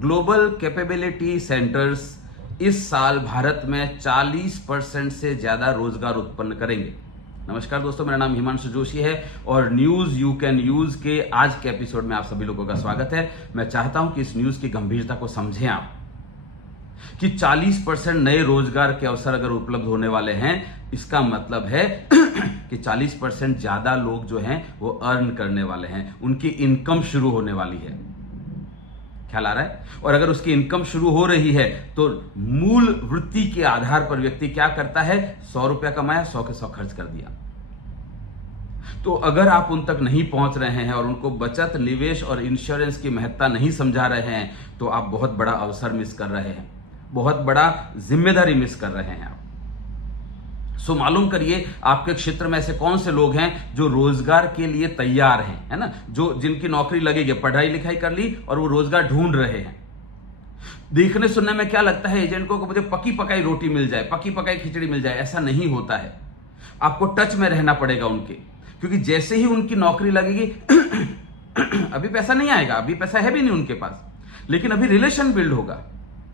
Global capability centres इस साल भारत में 40% से ज्यादा रोजगार उत्पन्न करेंगे। नमस्कार दोस्तों, मेरा नाम हिमांशु जोशी है और न्यूज यू कैन यूज के आज के एपिसोड में आप सभी लोगों का स्वागत है। मैं चाहता हूं कि इस न्यूज की गंभीरता को समझें आप कि 40% नए रोजगार के अवसर अगर उपलब्ध होने वाले हैं, इसका मतलब है कि 40% ज्यादा लोग जो हैं वो अर्न करने वाले हैं, उनकी इनकम शुरू होने वाली है। ख्याल आ रहा है? और अगर उसकी इनकम शुरू हो रही है तो मूल वृत्ति के आधार पर व्यक्ति क्या करता है, 100 रुपया कमाया, 100 के 100 खर्च कर दिया। तो अगर आप उन तक नहीं पहुंच रहे हैं और उनको बचत, निवेश और इंश्योरेंस की महत्ता नहीं समझा रहे हैं, तो आप बहुत बड़ा अवसर मिस कर रहे हैं, बहुत बड़ा जिम्मेदारी मिस कर रहे हैं आप। सो मालूम करिए आपके क्षेत्र में ऐसे कौन से लोग हैं जो रोजगार के लिए तैयार हैं, है ना, जो जिनकी नौकरी लगेगी, पढ़ाई लिखाई कर ली और वो रोजगार ढूंढ रहे हैं। देखने सुनने में क्या लगता है एजेंट को कि मुझे पकी पकाई रोटी मिल जाए, पकी पकाई खिचड़ी मिल जाए, ऐसा नहीं होता है। आपको टच में रहना पड़ेगा उनके, क्योंकि जैसे ही उनकी नौकरी लगेगी अभी पैसा नहीं आएगा, अभी पैसा है भी नहीं उनके पास, लेकिन अभी रिलेशन बिल्ड होगा।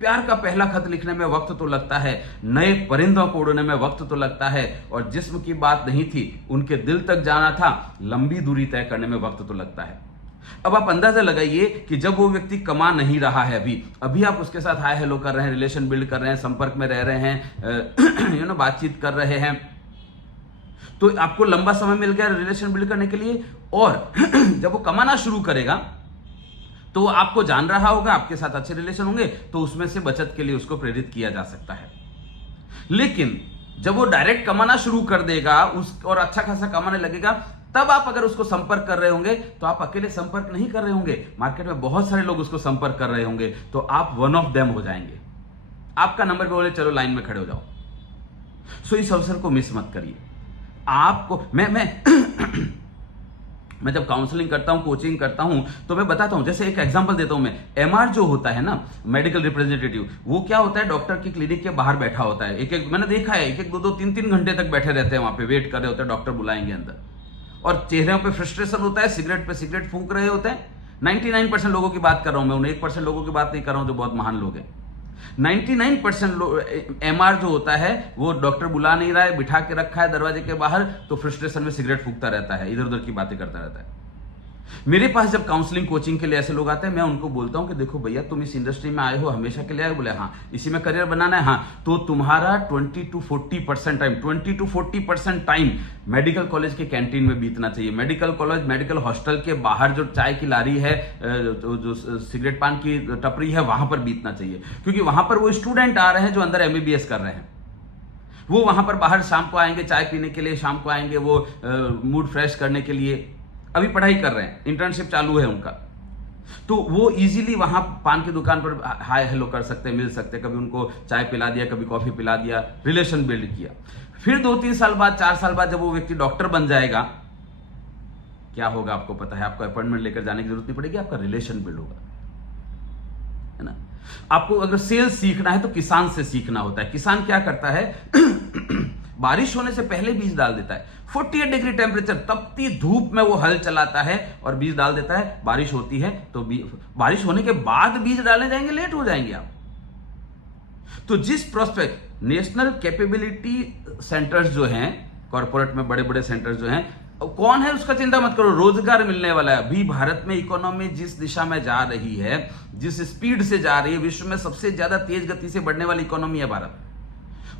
प्यार का पहला खत लिखने में वक्त तो लगता है, नए परिंदों को उड़ने में वक्त तो लगता है, और जिस्म की बात नहीं थी, उनके दिल तक जाना था, लंबी दूरी तय करने में वक्त तो लगता है। अब आप अंदाजा लगाइए कि जब वो व्यक्ति कमा नहीं रहा है, अभी आप उसके साथ हाय हेलो कर रहे हैं, रिलेशन बिल्ड कर रहे हैं, संपर्क में रह रहे हैं, बातचीत कर रहे हैं, तो आपको लंबा समय मिल गया रिलेशन बिल्ड करने के लिए। और जब वो कमाना शुरू करेगा तो वो आपको जान रहा होगा, आपके साथ अच्छे रिलेशन होंगे, तो उसमें से बचत के लिए उसको प्रेरित किया जा सकता है। लेकिन जब वो डायरेक्ट कमाना शुरू कर देगा और अच्छा खासा कमाने लगेगा, तब आप अगर उसको संपर्क कर रहे होंगे तो आप अकेले संपर्क नहीं कर रहे होंगे, मार्केट में बहुत सारे लोग उसको संपर्क कर रहे होंगे, तो आप वन ऑफ देम हो जाएंगे। आपका नंबर पे बोले चलो लाइन में खड़े हो जाओ। सो इस अवसर को मिस मत करिए। आपको मैं जब काउंसलिंग करता हूं, कोचिंग करता हूं, तो मैं बताता हूं, जैसे एक एग्जांपल देता हूं मैं। एमआर जो होता है ना, मेडिकल रिप्रेजेंटेटिव, वो क्या होता है, डॉक्टर की क्लिनिक के बाहर बैठा होता है। मैंने देखा है, एक 2 3 घंटे तक बैठे रहते हैं वहां पे, वेट कर रहे होते हैं, डॉक्टर बुलाएंगे अंदर, और चेहरे पे फ्रस्ट्रेशन होता है, सिगरेट पे सिगरेट फूंक रहे होते हैं। 99% लोगों की बात कर रहा हूं मैं, उन 1% लोगों की बात नहीं कर रहा हूं जो बहुत महान लोग हैं। 99% एमआर जो होता है वो डॉक्टर बुला नहीं रहा है, बिठा के रखा है दरवाजे के बाहर, तो फ्रस्ट्रेशन में सिगरेट फूंकता रहता है, इधर उधर की बातें करता रहता है। मेरे पास जब काउंसलिंग कोचिंग के लिए ऐसे लोग आते हैं, मैं उनको बोलता हूं कि देखो भैया, तुम इस इंडस्ट्री में आए हो, हमेशा के लिए आए हो? बोले हाँ। इसी में करियर बनाना है? हाँ। तो तुम्हारा 20 to 40% टाइम मेडिकल कॉलेज के कैंटीन में बीतना चाहिए। मेडिकल कॉलेज, मेडिकल हॉस्टल के बाहर जो चाय की लारी है, जो सिगरेट पान की टपरी है, वहां पर बीतना चाहिए, क्योंकि वहां पर वो स्टूडेंट आ रहे हैं जो अंदर एमबीबीएस कर रहे हैं। वो वहां पर बाहर शाम को आएंगे चाय पीने के लिए, शाम को आएंगे वो मूड फ्रेश करने के लिए, अभी पढ़ाई कर रहे हैं, इंटर्नशिप चालू है उनका, तो वो इजीली वहां पान की दुकान पर हाय हेलो कर सकते हैं, मिल सकते हैं, कभी उनको चाय पिला दिया, कभी कॉफी पिला दिया, रिलेशन बिल्ड किया। फिर 2-3 साल बाद, 4 साल बाद जब वो व्यक्ति डॉक्टर बन जाएगा, क्या होगा आपको पता है? आपको अपॉइंटमेंट लेकर जाने की जरूरत नहीं पड़ेगी, आपका रिलेशन बिल्ड होगा, है ना। आपको अगर सेल्स सीखना है तो किसान से सीखना होता है। किसान क्या करता है बारिश होने से पहले बीज डाल देता है, 48 डिग्री टेम्परेचर, तपती धूप में वो हल चलाता है और बीज डाल देता है। बारिश होती है तो बारिश होने के बाद बीज डालने जाएंगे, लेट हो जाएंगे आप। तो जिस प्रोस्पेक्ट नेशनल कैपेबिलिटी सेंटर्स जो हैं, कॉर्पोरेट में बड़े बड़े सेंटर्स जो हैं, कौन है उसका चिंता मत करो, रोजगार मिलने वाला है। अभी भारत में इकोनॉमी जिस दिशा में जा रही है, जिस स्पीड से जा रही है, विश्व में सबसे ज्यादा तेज गति से बढ़ने वाली इकोनॉमी है भारत,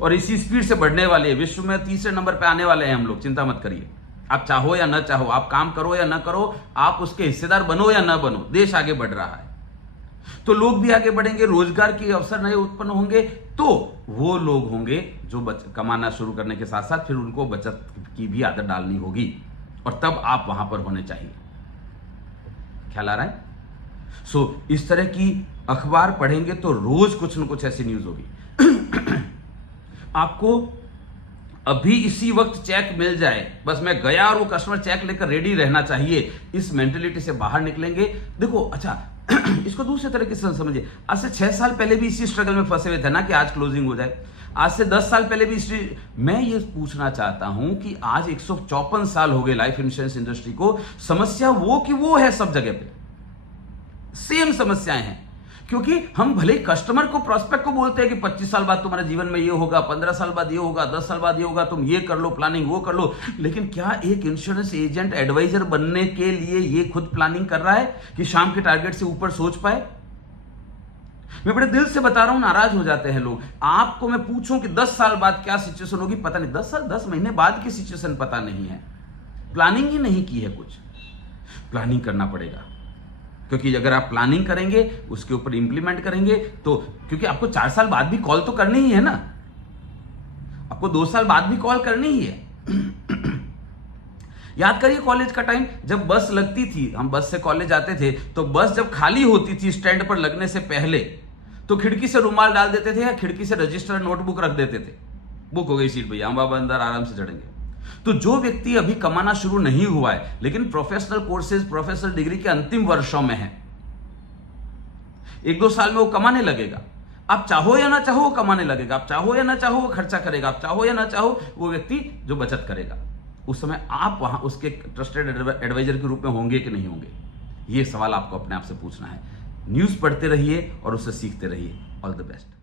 और इसी स्पीड से बढ़ने वाली है। विश्व में 3रे नंबर पे आने वाले हैं हम लोग, चिंता मत करिए। आप चाहो या ना चाहो, आप काम करो या ना करो, आप उसके हिस्सेदार बनो या ना बनो, देश आगे बढ़ रहा है, तो लोग भी आगे बढ़ेंगे, रोजगार के अवसर नए उत्पन्न होंगे, तो वो लोग होंगे जो कमाना शुरू करने के साथ साथ फिर उनको बचत की भी आदत डालनी होगी, और तब आप वहां पर होने चाहिए। ख्याल आ रहा है? सो इस तरह की अखबार पढ़ेंगे तो रोज कुछ न कुछ ऐसी न्यूज होगी। आपको अभी इसी वक्त चेक मिल जाए, बस मैं गया और वो कस्टमर चेक लेकर रेडी रहना चाहिए, इस मेंटेलिटी से बाहर निकलेंगे। देखो, अच्छा इसको दूसरे तरीके से समझिए। आज से 6 साल पहले भी इसी स्ट्रगल में फंसे हुए थे ना कि आज क्लोजिंग हो जाए। आज से 10 साल पहले भी मैं ये पूछना चाहता हूं कि आज 154 साल हो गए लाइफ इंश्योरेंस इंडस्ट्री को, समस्या वो कि वो है सब जगह पे, सेम समस्याएं हैं। क्योंकि हम भले ही कस्टमर को, प्रोस्पेक्ट को बोलते हैं कि 25 साल बाद तुम्हारे जीवन में ये होगा, 15 साल बाद ये होगा, 10 साल बाद ये होगा, तुम ये कर लो, प्लानिंग वो कर लो, लेकिन क्या एक इंश्योरेंस एजेंट एडवाइजर बनने के लिए ये खुद प्लानिंग कर रहा है कि शाम के टारगेट से ऊपर सोच पाए? मैं बड़े दिल से बता रहा हूं, नाराज हो जाते हैं लोग। आपको मैं पूछूं कि 10 साल बाद क्या सिचुएशन होगी, पता नहीं। 10 साल, 10 महीने बाद की सिचुएशन पता नहीं है, प्लानिंग ही नहीं की है। कुछ प्लानिंग करना पड़ेगा, क्योंकि अगर आप प्लानिंग करेंगे, उसके ऊपर इंप्लीमेंट करेंगे, तो क्योंकि आपको 4 साल बाद भी कॉल तो करनी ही है ना, आपको 2 साल बाद भी कॉल करनी ही है। याद करिए कॉलेज का टाइम, जब बस लगती थी, हम बस से कॉलेज आते थे, तो बस जब खाली होती थी स्टैंड पर लगने से पहले, तो खिड़की से रुमाल डाल देते थे या खिड़की से रजिस्टर नोटबुक रख देते थे, बुक हो गई सीट भैया, हम बाबा अंदर आराम से चढ़ेंगे। तो जो व्यक्ति अभी कमाना शुरू नहीं हुआ है, लेकिन प्रोफेशनल कोर्सेज, प्रोफेशनल डिग्री के अंतिम वर्षों में है, 1-2 साल में वो कमाने लगेगा। आप चाहो या ना चाहो वो कमाने लगेगा, आप चाहो या ना चाहो वो खर्चा करेगा, आप चाहो या ना चाहो वो व्यक्ति जो बचत करेगा। उस समय आप वहां उसके ट्रस्टेड एडवाइजर के रूप में होंगे कि नहीं होंगे, ये सवाल आपको अपने आप से पूछना है। न्यूज़ पढ़ते रहिए और उससे सीखते रहिए। All the best.